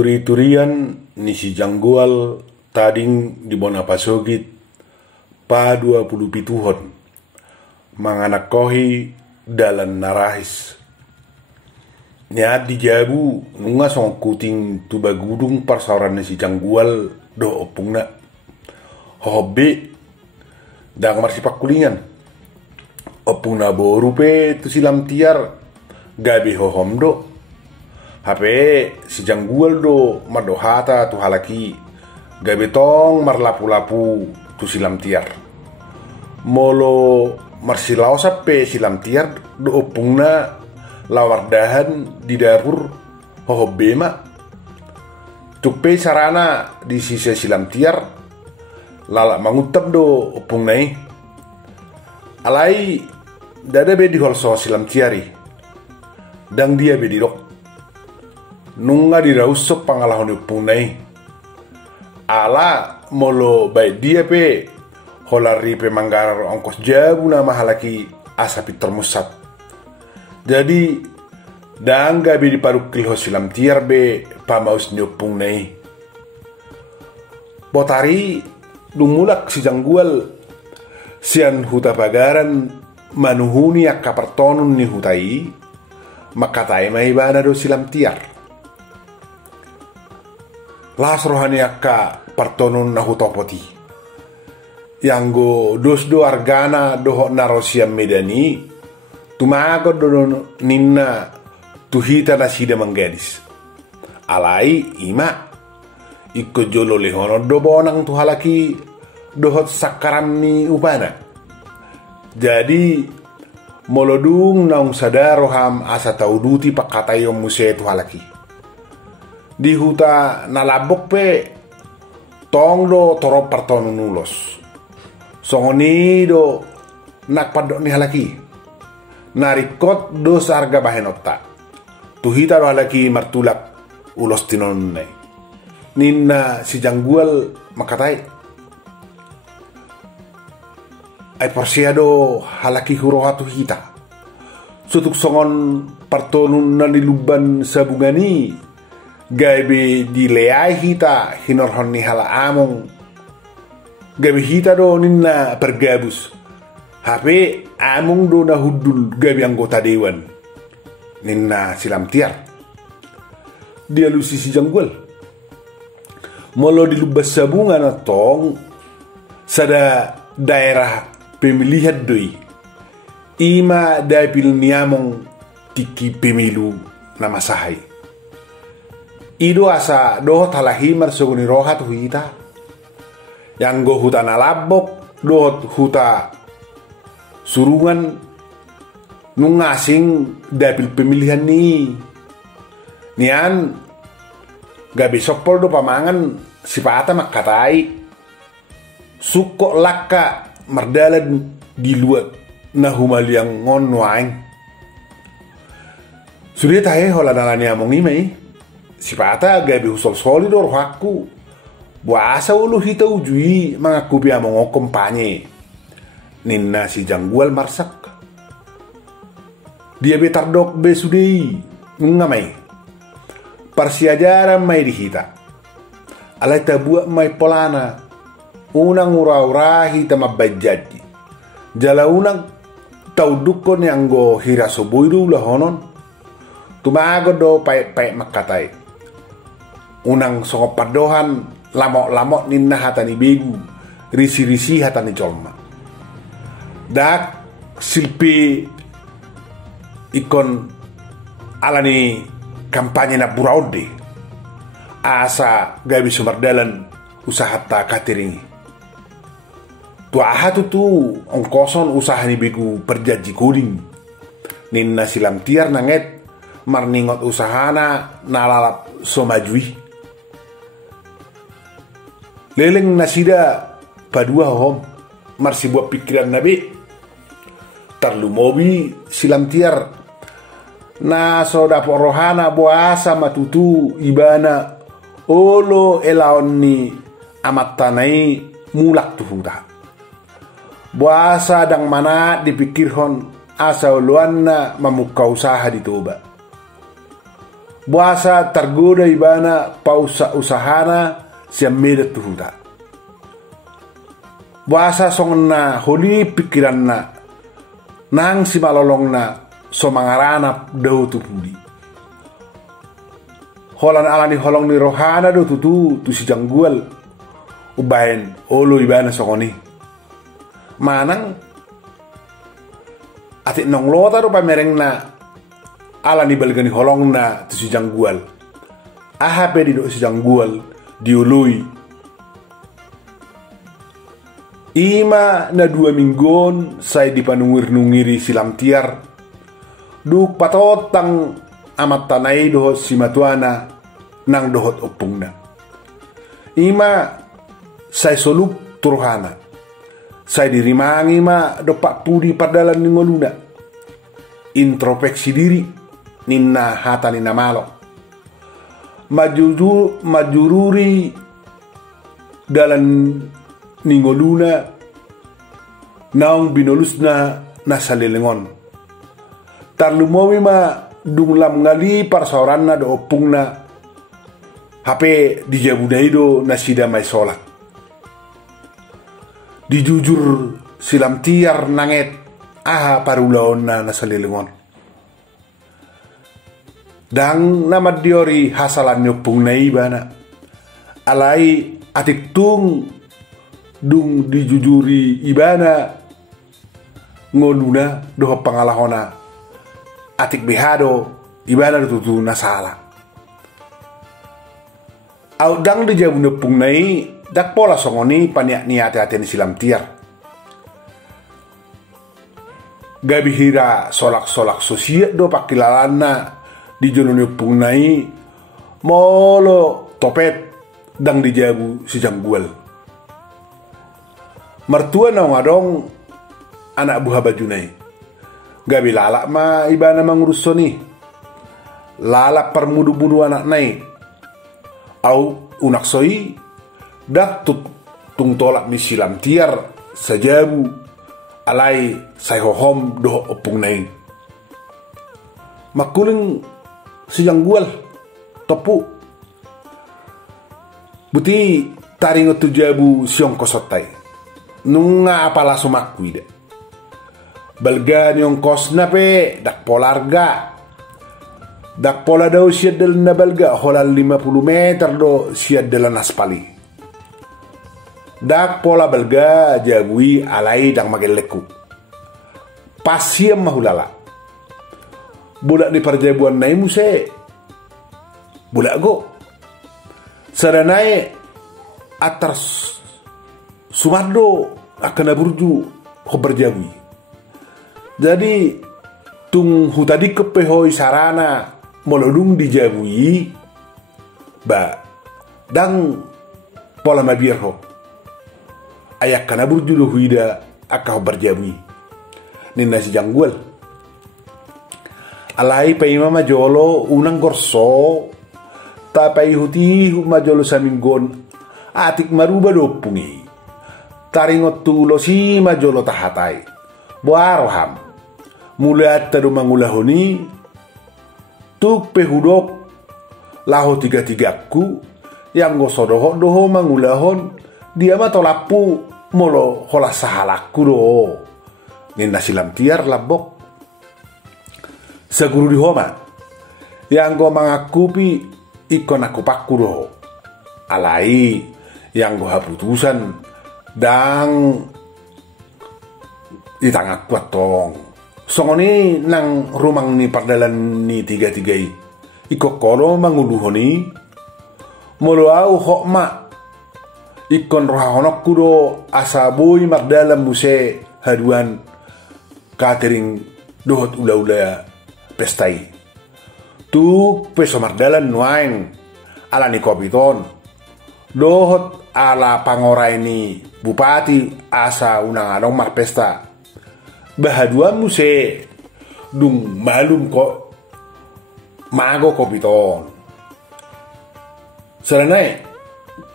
Turi-turian ni si janggoal tading di bona pasogit pa 27 hon manganak kohi dalan narahis. Niat di jabu nunga song kuting tuba gudung parsauran ni si janggoal do opungna hobe dang marsipak kulingan opungna boru pe tu silam tiar gabi hohom do hape si janggoal do madohata tu halaki gabe tong marlapu-lapu tu silam tiar molo marsilao sape silam tiar do opungna lawardahan di dapur hohobe ma tukpe sarana di sisa silam tiar lala mangutab do opung nai alai dada be di holso silam tiari dang dia be di dok nunga dirausok pangalahon opung nai ala molo baik dia pe holari pe manggar ongkos jabu na mahalaki asapi termusat jadi dang gabi di parukil ho silam tiar be pamaus ni opung nai botari lumulak si janggoal sian huta pagaran manuhuni akka partonun ni hutai makatai mai bana do silam tiar las rohani akka partonun na hutopoti yang go dos do argana do narosiam medani tumago do ninna tuhita nasida manggadis alai ima ikko jolo lehono do bonang tu halaki dohot sakaram ni upana jadi molodung naung sadaroham asa tauduti pakatayom muse tu halaki di huta nalabok pe tong do torop partonu nulos songoni do nakpadok ni halaki narikot do sarga bahenota tuhita do halaki martulak ulos tinonne ninna si janggoal makatai ay porsiado halaki huroha tuhita sutuk songon partonun na niluban sabungani gabe di leai hita hinorhon ni hala among gabe hita do ninna pergabus hape among do na hudul gabe anggota dewan ninna silam tiar dia lusi si janggoal molo di lubas sabungan atong sada daerah pemilihan doi ima dapil niamong tiki pemilu nama sahai ido asa dohot halahi marsogoni rohat huita yang go huta nalabok dohot huta surungan nungasing dapil pemilihan ni nian gabi sopol do pamangan sipata makatai suko laka mardalan di luar na humaliang ngonwaing sudah tahe hola nalani among imai sipata gabi husol solidor hakku buasa ulu hita ujui mengaku biya mongo kompanye ninna si janggoal marsak dia betardok be sudei ngamai parsiajaran mai dihita alai tabua mai polana unang ura-ura hita mabajjaji jala unang taudukon yang go hiraso boidu lahonon tumago do pai makatai unang songo padohan lamok-lamok ninna hatani begu risi-risi hatani colma dak silpi ikon alani kampanye na buraude asa gabi sumardalan usaha ta catering tua tu ongkoson usaha ni begu perjanji kuring ninna silam tiar nanget marningot usahana nalalap somajui leleng nasida padua hom marsi buat pikiran nabi tarlumobi silam tiar na soda porohana boasa matutu ibana olo elaon ni amat tanai mulak tuhuta boasa dang mana dipikirhon asa uluanna mamukka usaha ditoba Buasa tergoda ibana pausa usahana siam medet tuhuta. Buasa songna holi pikiranna nang si malolongna so mangarana dau tupudi. Holan alani holong ni rohana do tutu tu si janggual ubain olo ibana songoni. Manang ati nong lota do pamereng na alani balgani holong na tu si janggual. Aha pedi do si janggual diului. Ima na 2 minggon say dipanungir-nungiri silam tiar. Duk patotang amat tanay dohot si matuana nang dohot opungna. Ima say soluk turuhana. Say dirimangi ma dopak pudi padalan ni ngoluna. Introspeksi diri ninna hata ninna malo. Majururi dalan ni ngoluna naong binolusna nasalilingon. Tarlumowi ma dunglam ngali parsaoranna do opungna hape dijabudai do nasida may solat. Dijujur silam tiar nanget aha parulaon na nasalilingon. Dang namad diori hasalan nyopung na ibana. Alai atik tung dung dijujuri ibana ngoluna doho pangalahona. Atik behado ibana tutu nasala. Audang di jabu nepung nai dak pola songoni paniak niate-aten silam tiar. Gabi hira solak-solak sosiat do pakilalana di jono nepung nai molo topet dang di jabu si janggual. Mertua na ngadong anak buah bajunai. Gabi lalak ma ibana mangurus soni. Lalak permudu-mudu anak nai. Au unak soi dak tung tolak ni silam tiar sajabu alai sai hohom doh opung nai. Makuling si janggual topu. Buti taringo tujabu siong kosotai. Nunga apala sumakku ida. Balgan yung kosna pe dak polarga. Dak pola daw siya del na balga holal 50 meter do siya del naspali. Dak pola balga jabui alai dang mageleku. Pasiem mahulala. Budak di perjabuan nai muse. Budak go. Saranai atas sumardo akan burju ho berjabui. Jadi tung hutadi kepehoi sarana molodung dijabui ba dang pola mabirho ayak kana burju do huida akah berjabui ninna si janggual alai pa imama jolo unang gorso tapai huti majolo saminggon atik maruba do pungi taringot tulo si majolo tahatai boaroham mulat tadu mangulahoni tuk pehudok laho 33ku yang gosodoho doho mangulahon dia mah tolapu molo hola sahalaku do ninna silam tiar labok seguru di homa yang go mangakupi ikon aku paku do alai yang go haputusan dang di tangak kuat tong. Songoni nang rumang ni pardalan ni 33 iko koro manguluhoni molo au hok ma ikon rohahonok kudo asabui mardalam muse haduan catering dohot ula-ula pestai tu peso mardalan nuaing ala ni kopiton dohot ala pangorai ni bupati asa unang adong mar pesta bahadua muse dung malum kok mago kopiton saranai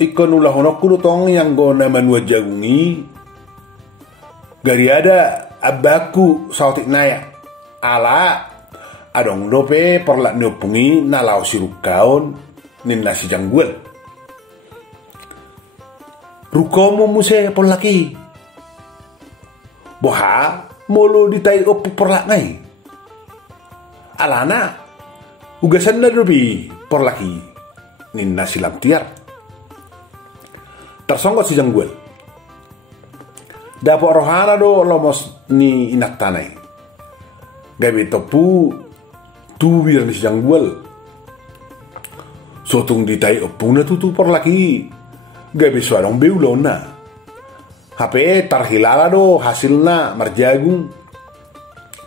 ikon ulah honok kudu tong yang go naman wajagungi gari ada abaku sautik naya ala adong dope porlak nyopungi nalau sirukaon ninna si jangguel. Rukomo muse porlaki. Boha molo ditai opu porlak ngai. Alana ugasan na dobi porlaki ninna si lamtiar. Tersonggot si jangguel. Dapok rohana do lomos ni inak tanai. Gabi topu tuwir ni si jangguel. Sotung ditai opuna tutu porlaki. Gabi suarong beulona. HP tarhilala do hasilna marjagung.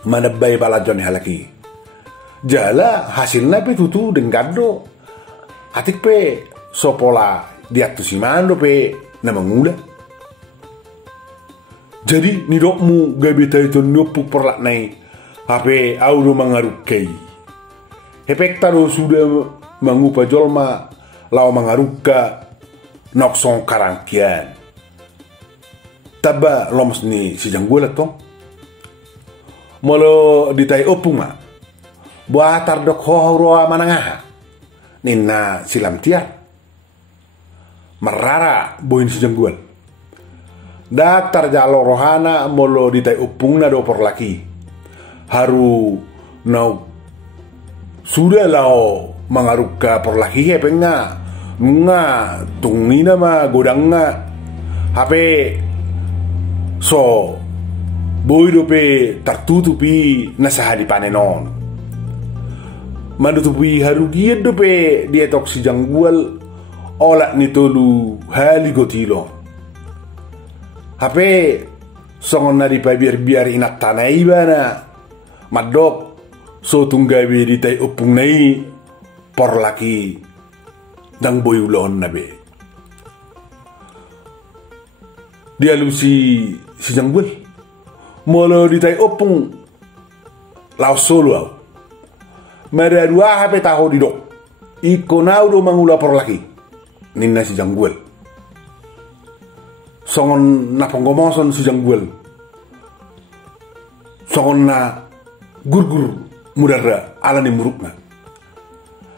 Manabay balajon halaki. Jala hasilna pe tutu denggado. Atik pe sopola diatusimando pe na mangula. Jadi nidokmu gabi tayo nyopuk porlak nai HP audo mangarukai. Hepek taro sudah mangupa jolma lao mangaruka noksong karangkian. Taba lomos ni si jangguel tong. Molo ditai opung ma. Buah tardok hohroa manangaha. Nina silam tiar. Merara boin si jangguel. Datar jalo rohana molo ditai opung na do porlaki. Haru nau sudah lao mangaruka porlaki hepeng nga tungina ma godang nga hape so boy dope tertutupi nasahadi panenon manutupi haru giat dope dia tok si jangguel olak nitolu hali gotilo hape songon nadi pa biar inak tanai bana madok so tunggawi ditai opung nai porlaki dang boy ulon nabe. Dia lusi si jangguel. Molo ditai opung lau solo au. Mada dua HP tahu di dok. Iko nau do mangula porlaki. Ninna si jangguel. Songon na ponggomoson si jangguel. Songon na gurgur mudara ala ni murukna.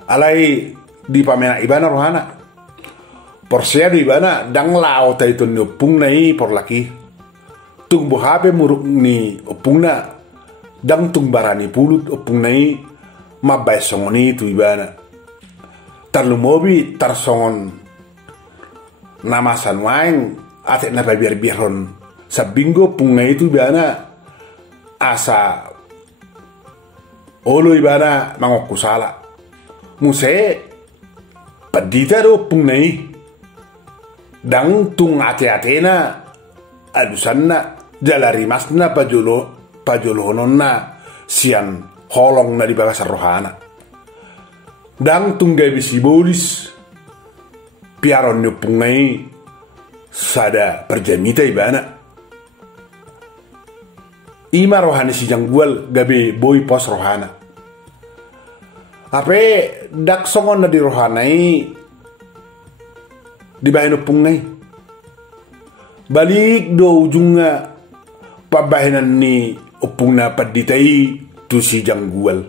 Alai di pamena ibana rohana porsia di ibana dang lao taitun nyopung nai porlaki tung bohabe muruk ni opungna dang tung barani pulut opung nai mabai songoni tu ibana tarlu mobi tar songon nama sanwaing atek na biar biaron sabinggo pung nai tu ibana asa olo ibana mangokku sala muse padita do pung nai dang tung ate-atena adusanna jalari masna pajolononna sian holong na di bagasar rohana dang tung gabi sibolis piaron nyo pung nai sada perjamita ibana ima rohani si jangguel gabi boy pos rohana ape dak songon na di rohanai di bahin opung nai balik do ujungnya pabahinan ni opung na paditai tu si jangguel.